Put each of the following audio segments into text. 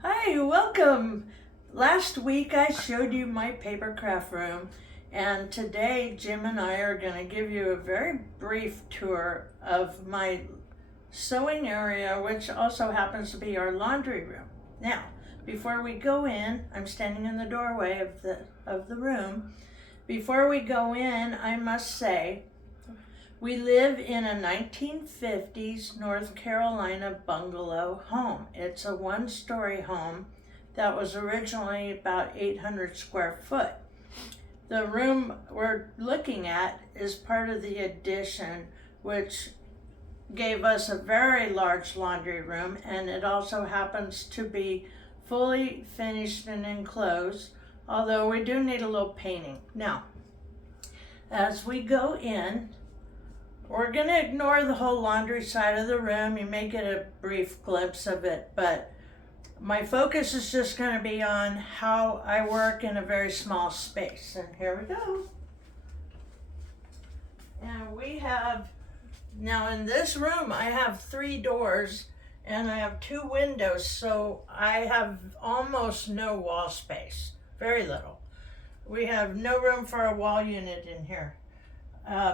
Hi, welcome. Last week I showed you my paper craft room, and today Jim and I are going to give you a very brief tour of my sewing area, which also happens to be our laundry room. Now, before we go in, I'm standing in the doorway of the room. Before we go in, I must say we live in a 1950s North Carolina bungalow home. It's a one-story home that was originally about 800 square foot. The room we're looking at is part of the addition, which gave us a very large laundry room, and it also happens to be fully finished and enclosed, although we do need a little painting. Now, as we go in, we're going to ignore the whole laundry side of the room. You may get a brief glimpse of it, but my focus is just going to be on how I work in a very small space. And here we go. And we have, now in this room, I have 3 doors and I have 2 windows, so I have almost no wall space, very little. We have no room for a wall unit in here.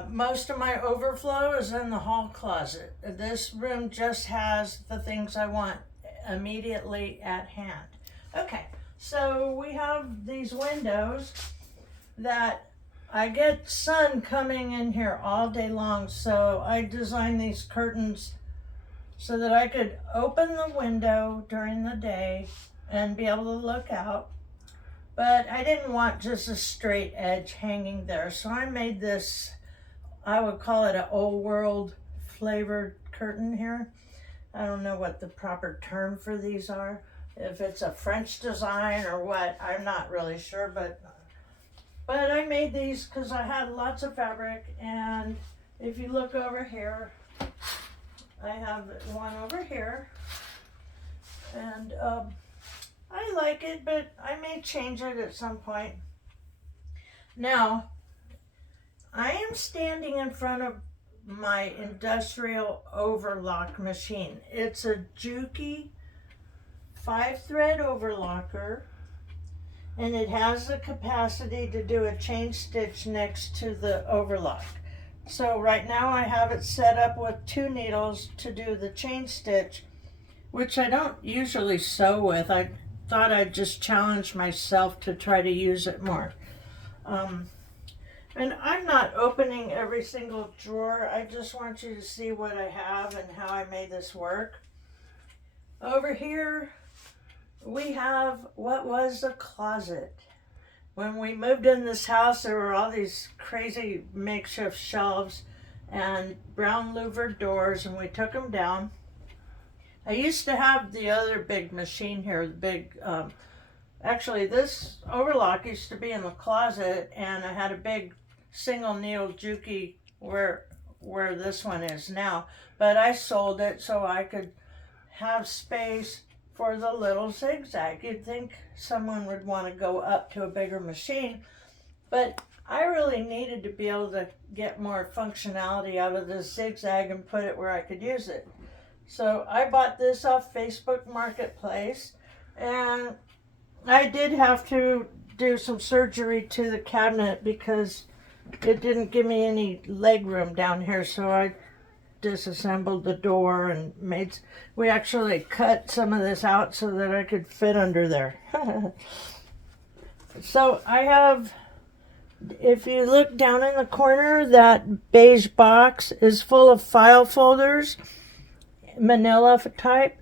Most of my overflow is in the hall closet. This room just has the things I want immediately at hand. Okay, so we have these windows that I get sun coming in here all day long, so I designed these curtains so that I could open the window during the day and be able to look out. But I didn't want just a straight edge hanging there, so I made this, I would call it an old world flavored curtain here. I don't know what the proper term for these are. If it's a French design or what, I'm not really sure, but I made these because I had lots of fabric. And if you look over here, I have one over here, and I like it, but I may change it at some point. Now, I am standing in front of my industrial overlock machine. It's a Juki 5-thread overlocker, and it has the capacity to do a chain stitch next to the overlock. So right now I have it set up with 2 needles to do the chain stitch, which I don't usually sew with. I thought I'd just challenge myself to try to use it more. And I'm not opening every single drawer. I just want you to see what I have and how I made this work. Over here, we have what was a closet. When we moved in this house, there were all these crazy makeshift shelves and brown louvered doors, and we took them down. I used to have the other big machine here, the big, actually this overlock used to be in the closet, and I had a big single needle Juki where this one is now, but I sold it so I could have space for the little zigzag. You'd think someone would want to go up to a bigger machine, but I really needed to be able to get more functionality out of this zigzag and put it where I could use it. So I bought this off Facebook Marketplace, and I did have to do some surgery to the cabinet because it didn't give me any leg room down here, so I disassembled the door and we actually cut some of this out so that I could fit under there. So I have, if you look down in the corner, that beige box is full of file folders, manila type.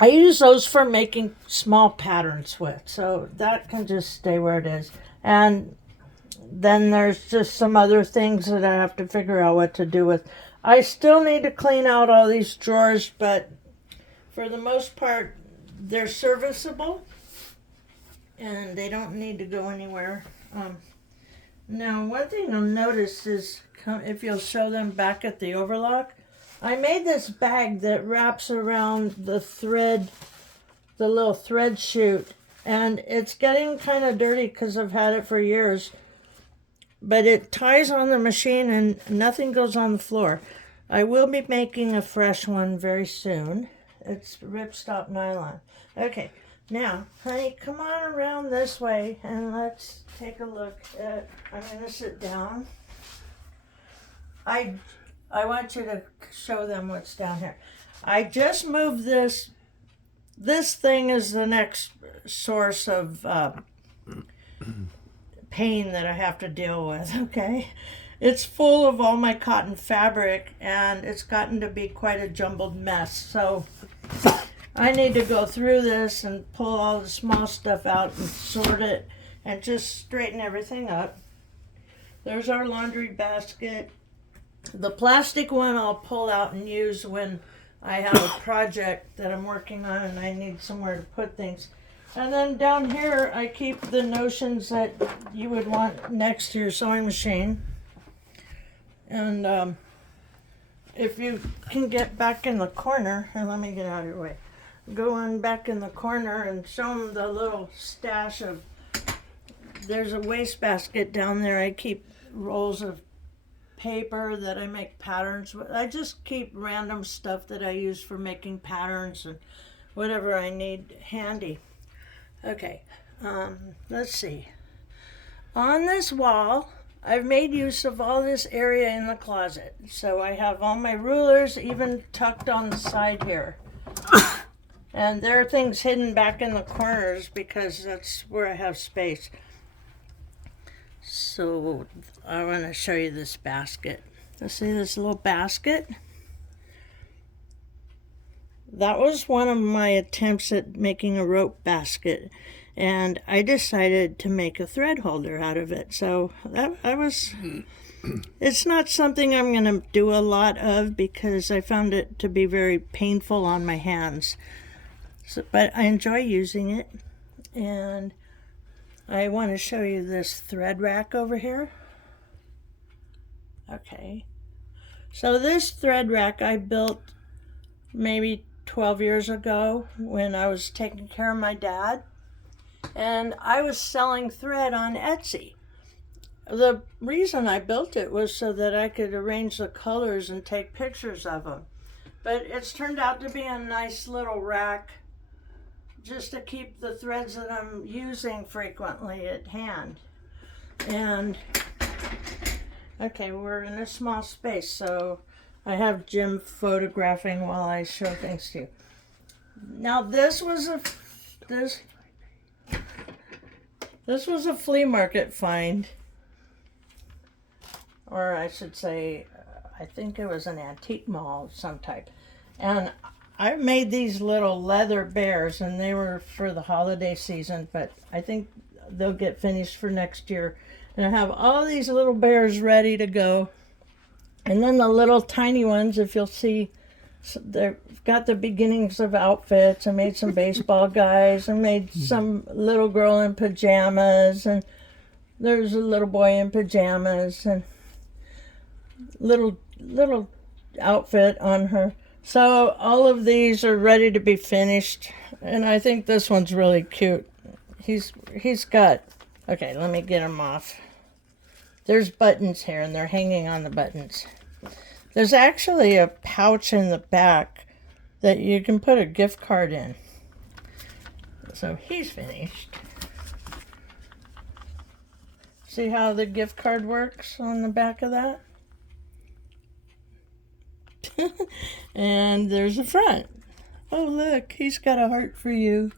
I use those for making small patterns with, so that can just stay where it is. And then there's just some other things that I have to figure out what to do with. I still need to clean out all these drawers, but for the most part, they're serviceable and they don't need to go anywhere. Now, one thing you'll notice is if you'll show them back at the overlock, I made this bag that wraps around the thread, the little thread chute, and it's getting kind of dirty because I've had it for years. But it ties on the machine and nothing goes on the floor. I will be making a fresh one very soon. It's ripstop nylon. Okay, now, honey, come on around this way and let's take a look at, I'm going to sit down. I want you to show them what's down here. I just moved this. This thing is the next source of pain that I have to deal with, okay? It's full of all my cotton fabric, and it's gotten to be quite a jumbled mess. So I need to go through this and pull all the small stuff out and sort it and just straighten everything up. There's our laundry basket. The plastic one I'll pull out and use when I have a project that I'm working on and I need somewhere to put things. And then down here I keep the notions that you would want next to your sewing machine. And if you can get back in the corner, and let me get out of your way, go on back in the corner and show them the little stash of, there's a wastebasket down there. I keep rolls of paper that I make patterns with. I just keep random stuff that I use for making patterns and whatever I need handy. Okay, let's see. On this wall, I've made use of all this area in the closet. So I have all my rulers even tucked on the side here. And there are things hidden back in the corners because that's where I have space. So I want to show you this basket. Let's see this little basket. That was one of my attempts at making a rope basket, and I decided to make a thread holder out of it. So it's not something I'm going to do a lot of because I found it to be very painful on my hands. So, but I enjoy using it, and I want to show you this thread rack over here. Okay, so this thread rack I built maybe 12 years ago when I was taking care of my dad, and I was selling thread on Etsy. The reason I built it was so that I could arrange the colors and take pictures of them, but it's turned out to be a nice little rack just to keep the threads that I'm using frequently at hand. And okay, we're in a small space, so I have Jim photographing while I show things to you. Now this was a flea market find, or I should say, I think it was an antique mall of some type. And I made these little leather bears, and they were for the holiday season, but I think they'll get finished for next year. And I have all these little bears ready to go. And then the little tiny ones, if you'll see, they've got the beginnings of outfits. I made some baseball guys. I made some little girl in pajamas, and there's a little boy in pajamas, and little outfit on her. So all of these are ready to be finished, and I think this one's really cute. He's got, okay, let me get him off. There's buttons here, and they're hanging on the buttons. There's actually a pouch in the back that you can put a gift card in. So he's finished. See how the gift card works on the back of that? And there's the front. Oh, look, he's got a heart for you.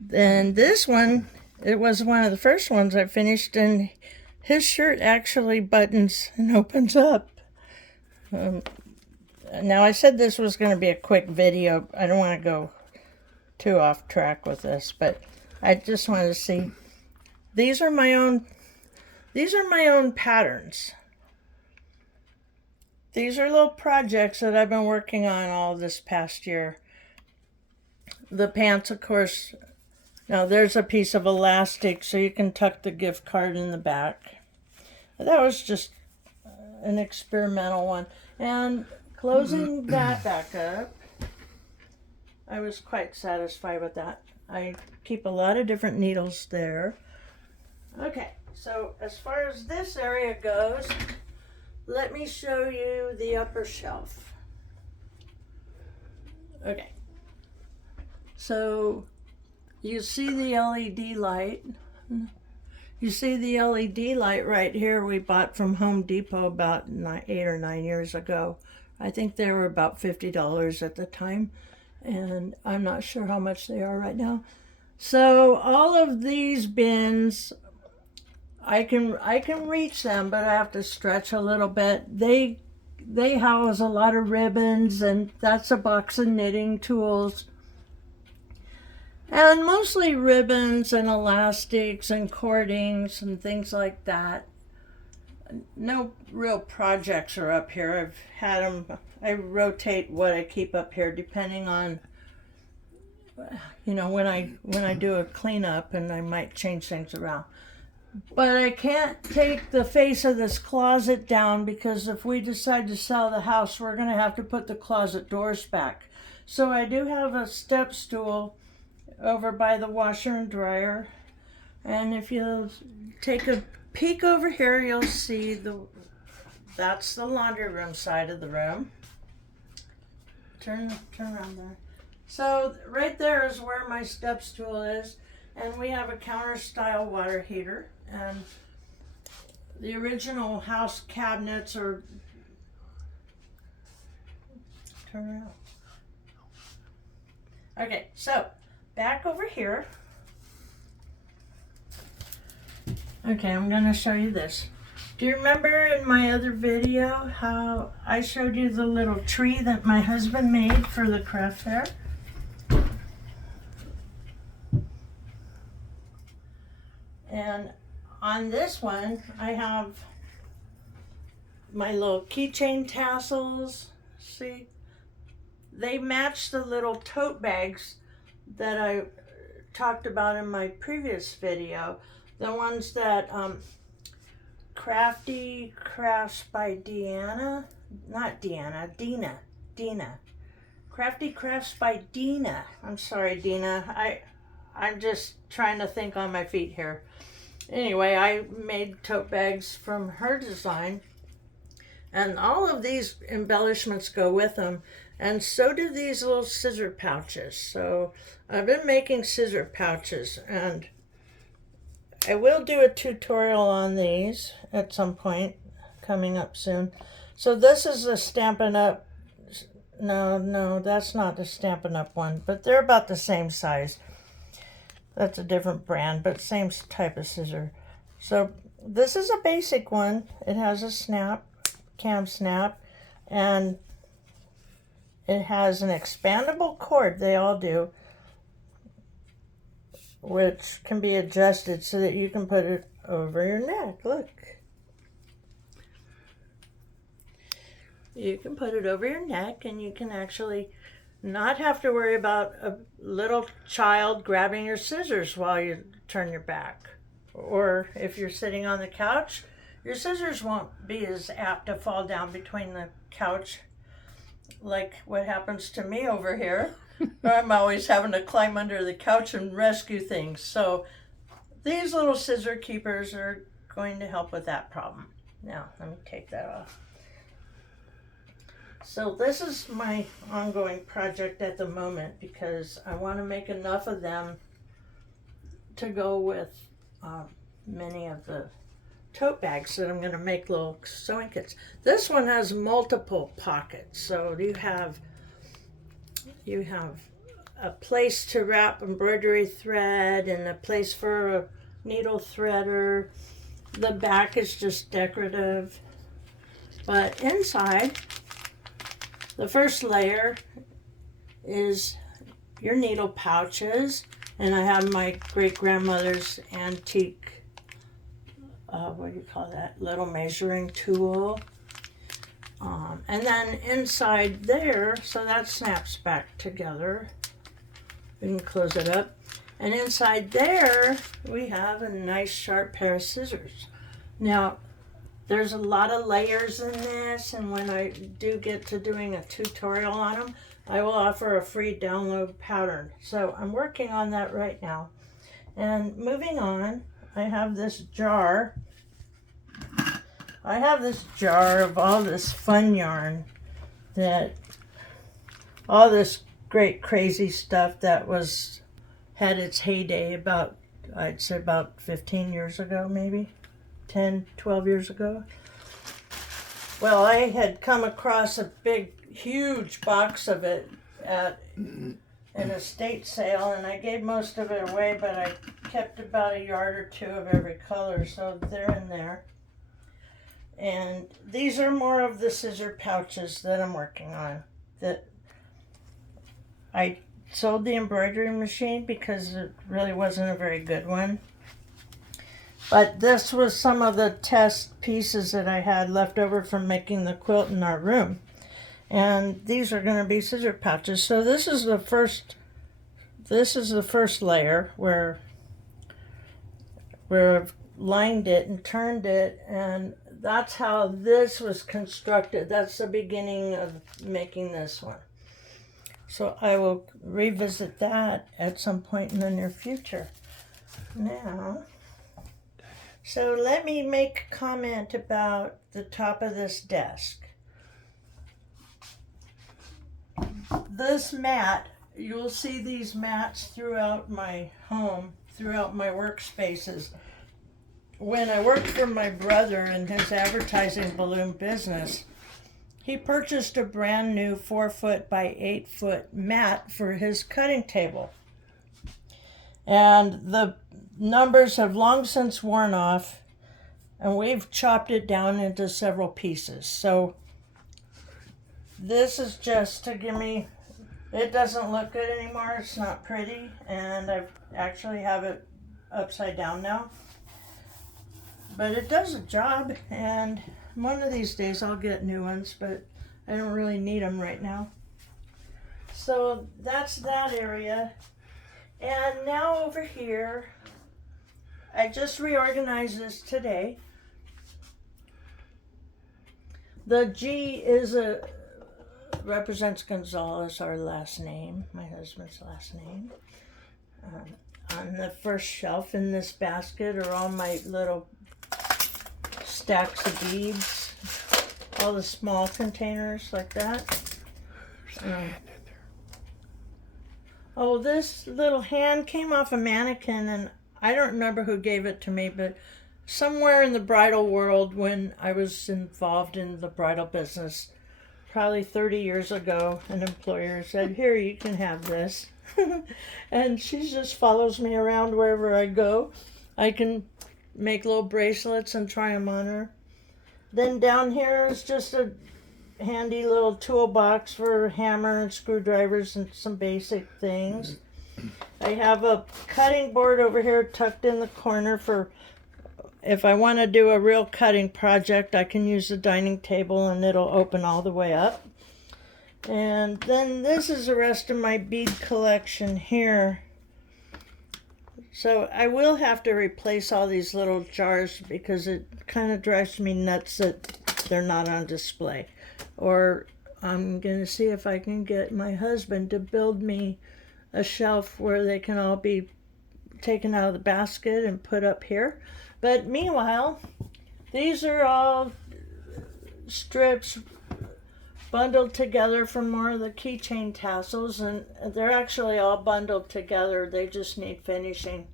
Then this one, it was one of the first ones I finished, and his shirt actually buttons and opens up. Now, I said this was going to be a quick video. I don't want to go too off track with this, but I just wanted to see. These are my own patterns. These are little projects that I've been working on all this past year. The pants, of course. Now, there's a piece of elastic so you can tuck the gift card in the back. That was just an experimental one. And closing that back up, I was quite satisfied with that. I keep a lot of different needles there. Okay, so as far as this area goes, let me show you the upper shelf. Okay. So you see the LED light. You see the LED light right here we bought from Home Depot about 8 or 9 years ago. I think they were about $50 at the time, and I'm not sure how much they are right now. So all of these bins, I can reach them, but I have to stretch a little bit. They house a lot of ribbons, and that's a box of knitting tools. And mostly ribbons and elastics and cordings and things like that. No real projects are up here. I've had them, I rotate what I keep up here depending on, you know, when I do a cleanup, and I might change things around. But I can't take the face of this closet down, because if we decide to sell the house, we're going to have to put the closet doors back. So I do have a step stool over by the washer and dryer, and if you take a peek over here, you'll see that's the laundry room side of the room. Turn around there. So right there is where my step stool is, and we have a counter style water heater, and the original house cabinets are, turn around. Okay, so back over here. Okay, I'm going to show you this. Do you remember in my other video how I showed you the little tree that my husband made for the craft fair? And on this one, I have my little keychain tassels. See? They match the little tote bags that I talked about in my previous video. The ones that Crafty Crafts by Dina. Crafty Crafts by Dina. I'm sorry, Dina. I'm just trying to think on my feet here. Anyway, I made tote bags from her design, and all of these embellishments go with them, and so do these little scissor pouches. So I've been making scissor pouches, and I will do a tutorial on these at some point coming up soon. So this is the Stampin' Up. No, that's not the Stampin' Up one, but they're about the same size. That's a different brand, but same type of scissor. So this is a basic one. It has a snap, cam snap, and it has an expandable cord. They all do, which can be adjusted so that you can put it over your neck. Look. You can put it over your neck, and you can actually not have to worry about a little child grabbing your scissors while you turn your back. Or if you're sitting on the couch, your scissors won't be as apt to fall down between the couch like what happens to me over here. I'm always having to climb under the couch and rescue things. So these little scissor keepers are going to help with that problem. Now, let me take that off. So this is my ongoing project at the moment, because I want to make enough of them to go with many of the tote bags that I'm going to make little sewing kits. This one has multiple pockets, so you have a place to wrap embroidery thread and a place for a needle threader. The back is just decorative, but inside, the first layer is your needle pouches, and I have my great-grandmother's antique, what do you call that, little measuring tool. And then inside there, so that snaps back together. You can close it up. And inside there, we have a nice sharp pair of scissors. Now, there's a lot of layers in this, and when I do get to doing a tutorial on them, I will offer a free download pattern. So I'm working on that right now. And moving on, I have this jar. I have this jar of all this fun yarn, that all this great crazy stuff that had its heyday I'd say about 15 years ago, maybe 10, 12 years ago. Well, I had come across a huge box of it at an estate sale, and I gave most of it away, but I kept about a yard or two of every color, so they're in there. And these are more of the scissor pouches that I'm working on. That I sold the embroidery machine because it really wasn't a very good one. But this was some of the test pieces that I had left over from making the quilt in our room. And these are going to be scissor pouches. So this is the first layer where I've lined it and turned it, and that's how this was constructed. That's the beginning of making this one. So I will revisit that at some point in the near future. Now, so let me make a comment about the top of this desk. This mat, you'll see these mats throughout my home, throughout my workspaces. When I worked for my brother in his advertising balloon business, he purchased a brand new 4-foot by 8-foot mat for his cutting table. And the numbers have long since worn off, and we've chopped it down into several pieces. So this is just to give me, it doesn't look good anymore, it's not pretty, and I actually have it upside down now. But it does a job, and one of these days I'll get new ones, but I don't really need them right now. So that's that area. And now over here, I just reorganized this today. The G represents Gonzalez, our last name, my husband's last name. On the first shelf in this basket are all my little stacks of beads, all the small containers like that. Oh, this little hand came off a mannequin, and I don't remember who gave it to me, but somewhere in the bridal world, when I was involved in the bridal business, probably 30 years ago, an employer said, "Here, you can have this." And she just follows me around wherever I go. I can make little bracelets and try them on her. Then down here is just a handy little toolbox for hammer and screwdrivers and some basic things. I have a cutting board over here tucked in the corner for if I want to do a real cutting project. I can use the dining table and it'll open all the way up. And then this is the rest of my bead collection here. So I will have to replace all these little jars because it kind of drives me nuts that they're not on display. Or I'm going to see if I can get my husband to build me a shelf where they can all be taken out of the basket and put up here. But meanwhile, these are all strips bundled together from more of the keychain tassels, and they're actually all bundled together. They just need finishing.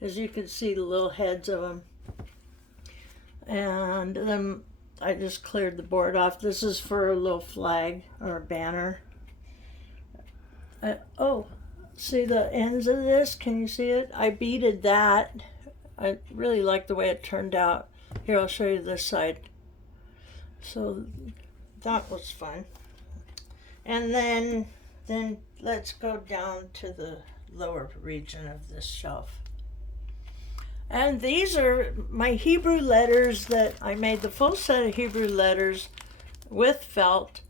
As you can see, the little heads of them. And then I just cleared the board off. This is for a little flag or a banner. Oh, see the ends of this? Can you see it? I beaded that. I really like the way it turned out. Here, I'll show you this side. So that was fun. And then let's go down to the lower region of this shelf. And these are my Hebrew letters that I made the full set of Hebrew letters with felt.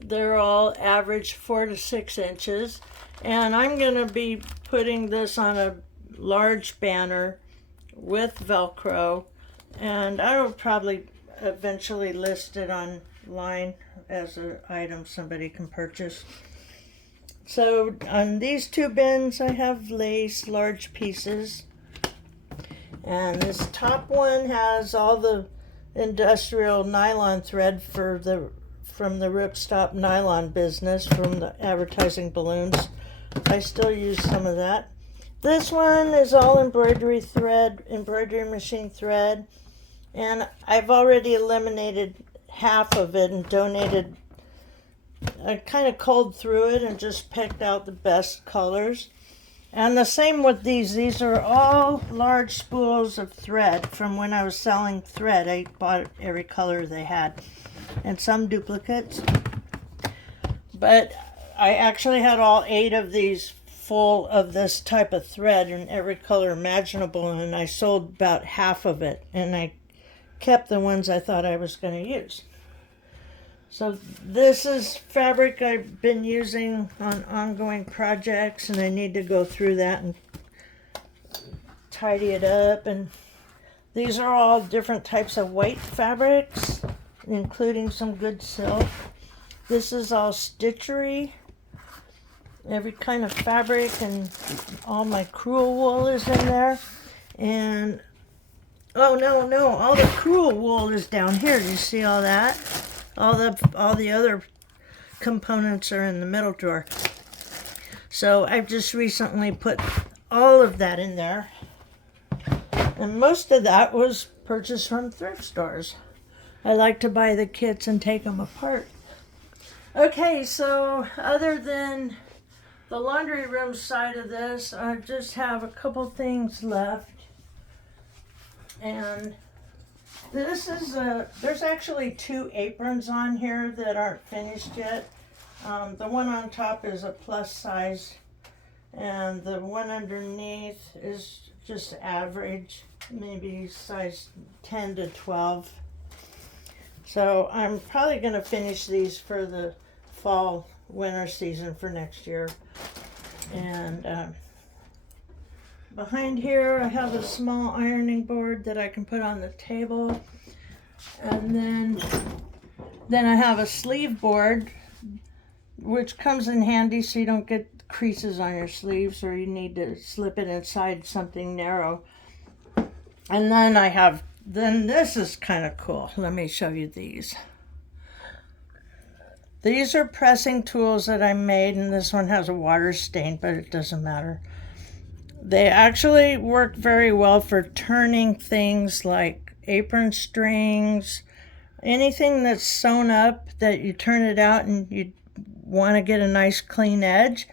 They're all average 4 to 6 inches. And I'm going to be putting this on a large banner with Velcro. And I will probably eventually list it online as an item somebody can purchase. So on these 2 bins I have lace, large pieces. And this top one has all the industrial nylon thread for from the ripstop nylon business from the advertising balloons. I still use some of that. This one is all embroidery thread, embroidery machine thread, and I've already eliminated half of it and donated. I kind of culled through it and just picked out the best colors. And the same with these. These are all large spools of thread from when I was selling thread. I bought every color they had and some duplicates. But I actually had all 8 of these full of this type of thread in every color imaginable, and I sold about half of it, and I kept the ones I thought I was going to use. So this is fabric I've been using on ongoing projects, and I need to go through that and tidy it up. And these are all different types of white fabrics, including some good silk. This is all stitchery. Every kind of fabric, and all my crewel wool is in there. And oh no, all the crewel wool is down here. Do you see all that? All the other components are in the middle drawer. So I've just recently put all of that in there. And most of that was purchased from thrift stores. I like to buy the kits and take them apart. Okay, so other than the laundry room side of this, I just have a couple things left. And this is there's actually 2 aprons on here that aren't finished yet. The one on top is a plus size, and the one underneath is just average, maybe size 10 to 12. So I'm probably going to finish these for the fall winter season for next year. And behind here I have a small ironing board that I can put on the table, and then I have a sleeve board which comes in handy so you don't get creases on your sleeves or you need to slip it inside something narrow. And then this is kind of cool. Let me show you these. These are pressing tools that I made, and this one has a water stain, but it doesn't matter. They actually work very well for turning things like apron strings, anything that's sewn up that you turn it out and you want to get a nice clean edge.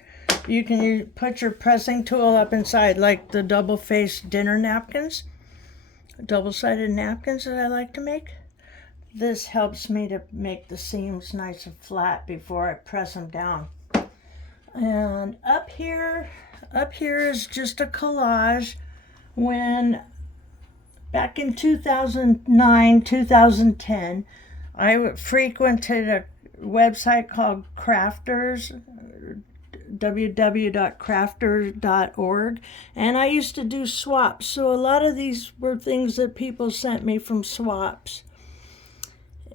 You can put your pressing tool up inside, like the double-faced dinner napkins, double-sided napkins that I like to make. This helps me to make the seams nice and flat before I press them down. And up here is just a collage. When back in 2009, 2010, I frequented a website called Crafters, www.crafters.org, and I used to do swaps. So a lot of these were things that people sent me from swaps.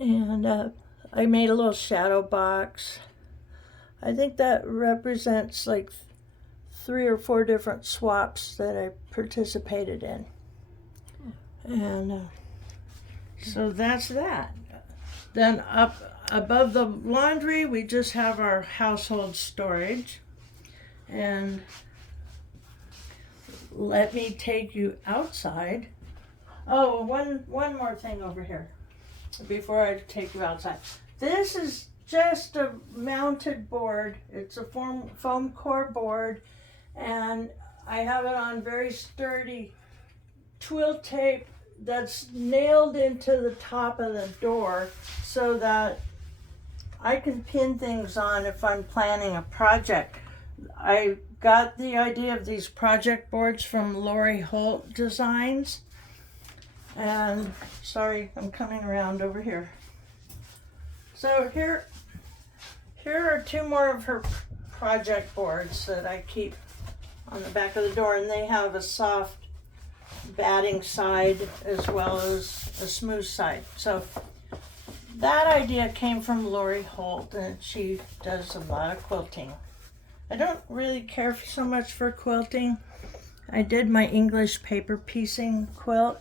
And I made a little shadow box. I think that represents like 3 or 4 different swaps that I participated in. And so that's that. Then up above the laundry, we just have our household storage. And let me take you outside. Oh, one more thing over here before I take you outside. This is just a mounted board. It's a foam core board, and I have it on very sturdy twill tape that's nailed into the top of the door so that I can pin things on if I'm planning a project. I got the idea of these project boards from Lori Holt Designs. And sorry, I'm coming around over here. So here are 2 more of her project boards that I keep on the back of the door, and they have a soft batting side as well as a smooth side. So that idea came from Lori Holt, and she does a lot of quilting. I don't really care so much for quilting. I did my English paper piecing quilt,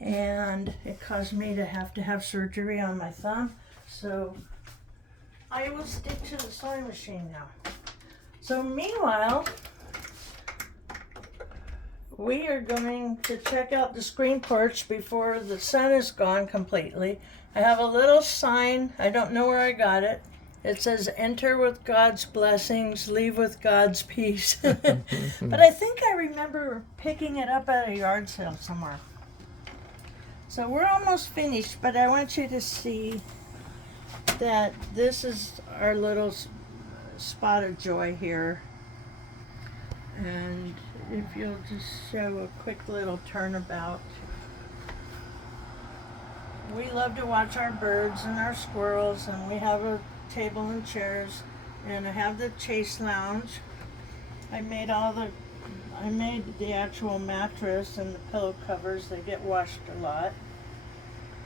and it caused me to have surgery on my thumb. So I will stick to the sewing machine now. So meanwhile, we are going to check out the screen porch before the sun is gone completely. I have a little sign. I don't know where I got it. It says, enter with God's blessings, leave with God's peace. But I think I remember picking it up at a yard sale somewhere. So we're almost finished, but I want you to see that this is our little spot of joy here. And if you'll just show a quick little turnabout. We love to watch our birds and our squirrels, and we have a table and chairs, and I have the chase lounge. I made the actual mattress and the pillow covers. They get washed a lot.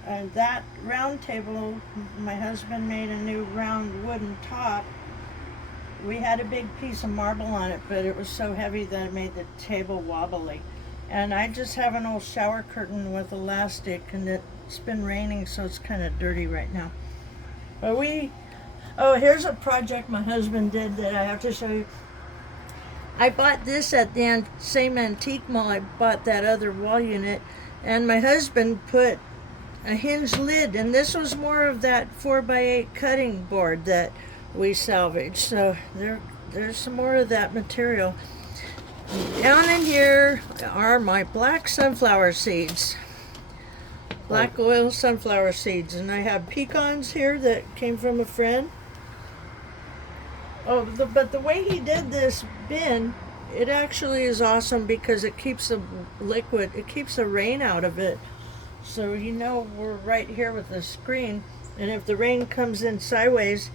And that round table, my husband made a new round wooden top. We had a big piece of marble on it, but it was so heavy that it made the table wobbly. And I just have an old shower curtain with elastic, and it's been raining, so it's kind of dirty right now. But here's a project my husband did that I have to show you. I bought this at the same antique mall I bought that other wall unit, and my husband put a hinged lid, and this was more of that 4x8 cutting board that we salvaged. So there's some more of that material. Down in here are my black sunflower seeds. Black oil sunflower seeds. And I have pecans here that came from a friend. But the way he did this bin, it actually is awesome because it keeps the liquid, it keeps the rain out of it. So we're right here with the screen, and if the rain comes in sideways,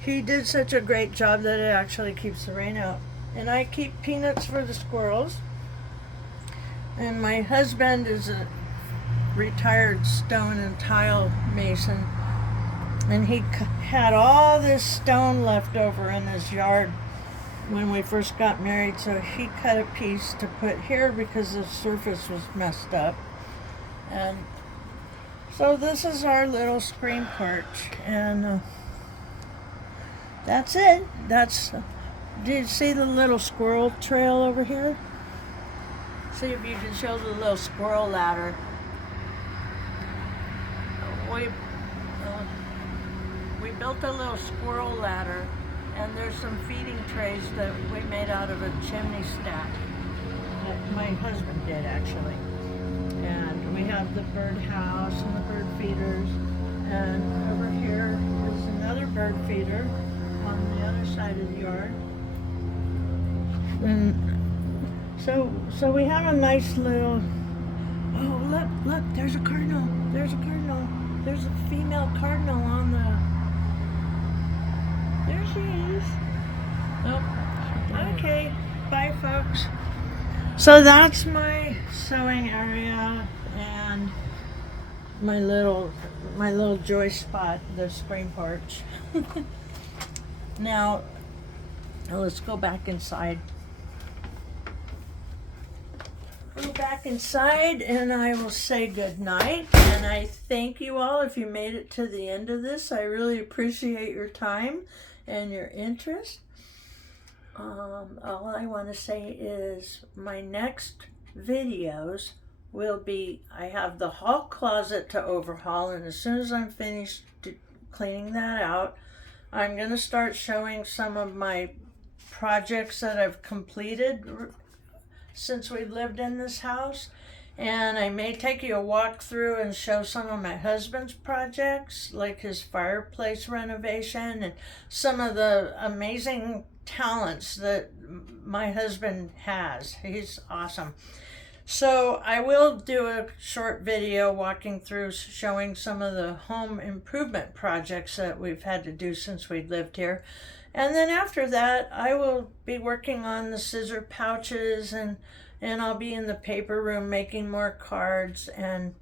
he did such a great job that it actually keeps the rain out. And I keep peanuts for the squirrels. And my husband is a retired stone and tile mason, and he had all this stone left over in his yard when we first got married, so he cut a piece to put here because the surface was messed up. And so this is our little screen porch, and that's it. Do you see the little squirrel trail over here? See if you can show the little squirrel ladder. We built a little squirrel ladder, and there's some feeding trays that we made out of a chimney stack that my husband did actually. And we have the bird house and the bird feeders, and over here is another bird feeder on the other side of the yard. And so we have a nice little, look, there's a cardinal. There's a female cardinal on there she is. Oh, okay, bye folks. So that's my sewing area and my little joy spot, the screen porch. Now let's go back inside. Go back inside, and I will say good night. And I thank you all if you made it to the end of this. I really appreciate your time and your interest. All I want to say is my next videos will be, I have the hall closet to overhaul, and as soon as I'm finished cleaning that out, I'm going to start showing some of my projects that I've completed since we've lived in this house. And I may take you a walk through and show some of my husband's projects, like his fireplace renovation and some of the amazing talents that my husband has. He's awesome. So I will do a short video walking through showing some of the home improvement projects that we've had to do since we lived here. And then after that, I will be working on the scissor pouches, and I'll be in the paper room making more cards. And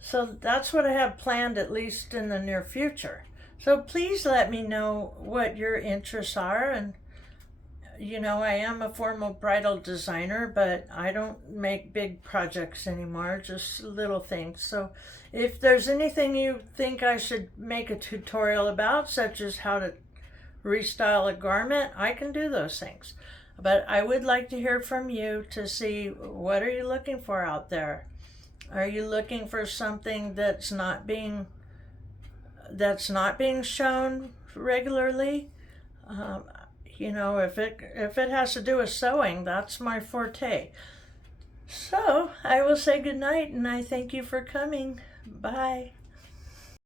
so that's what I have planned, at least in the near future. So please let me know what your interests are, and you know, I am a formal bridal designer, but I don't make big projects anymore, just little things. So if there's anything you think I should make a tutorial about, such as how to restyle a garment, I can do those things. But I would like to hear from you to see, what are you looking for out there? Are you looking for something that's not being shown regularly? Um, you know, if it has to do with sewing, that's my forte. So I will say good night, and I thank you for coming. Bye.